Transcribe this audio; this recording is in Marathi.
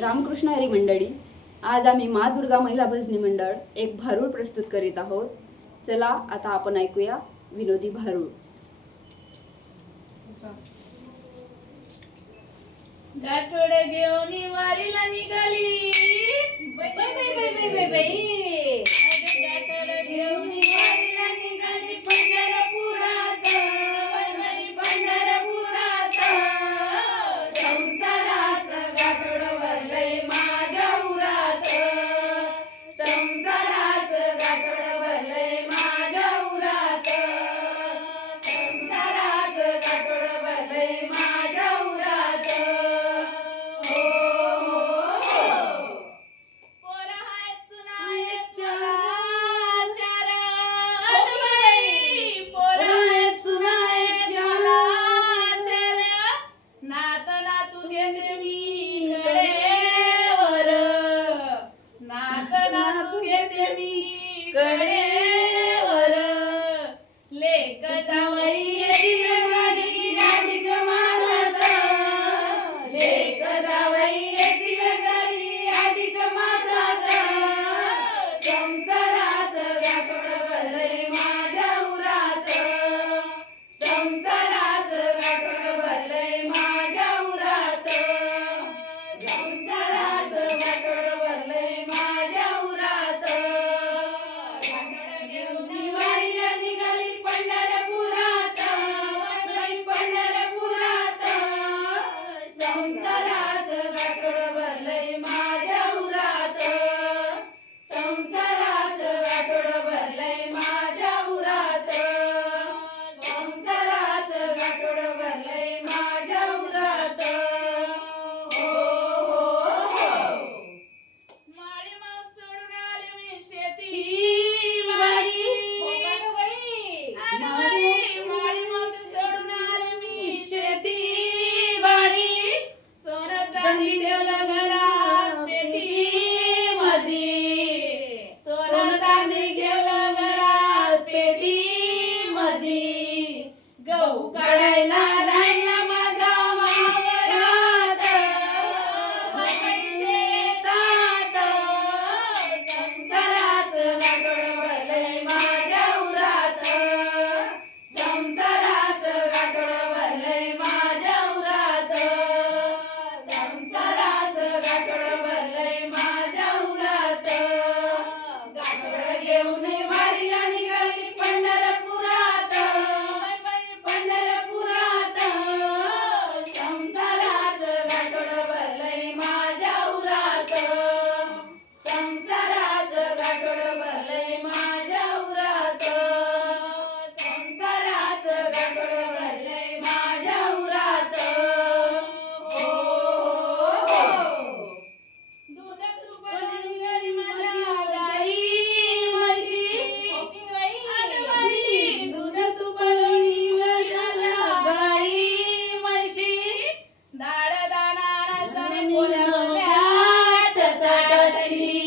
रामकृष्ण हरी मंडळी, आज आम्ही मा दुर्गा महिला भजनी मंडळ एक भारूड प्रस्तुत करीत आहोत. चला आता आपण ऐकूया विनोदी भारूड. गाठोडे घेऊन वारीला निघाली बाई बाई बाई बाई बाई बाई गाठोडे घेऊन वारीला निघाली पंढरपुरात बाई पंढरपुरात संसाराचं गाठोड भरलंय माझ्या उरात संसाराचं गाठोड भरलंय माझ्या उरात संसाराचं गाठोड भरलंय माझ्या उरात कडेवर लेक जावई येतील घरी अधिक मासात लेक जावई येतील घरी अधिक मासात संसाराचं गाठोड भरलंय माझ्या उरात संसाराचं गाठोड भरलंय माझ्या उरात संसाराचं गाठोड भरलंय माझ्या उरात संसाराचं गाठोड भरलंय माझ्या उरात संसाराचं गाठोड भरलंय माझ्या उरात संसाराचं गाठोड भरलंय माझ्या उरात हो माळी माव सोडून आले मी शेती माळी माव सोडून आले मी शेती चांदी ठेवलं घरात पेटी मध्ये सोनं चांदी ठेवलं घरात पेटी मध्ये गहू काढायला राहिला माझा वावरात शेतात संसाराचं गाठोड भरलंय माझ्या उरात संसाराचं गाठोड भरलंय माझ्या उरात संसाराचं गाठोड भरलंय माझ्या उरात गाठोड घेऊन वारीला निघाली पंढरपुरात पंढरपुरात संसाराचं गाठोड भरलंय माझ्या उरात संसाराचं गाठोड भरलंय माझ्या उरात संसाराचं गाठोड भरलंय माझ्या उरात दूध तूप निघाली माझ्या गाई म्हशी अगं बाई दूध तूप निघाल्या गाई म्हशी दाड दाना बोल्या ठसा ठशी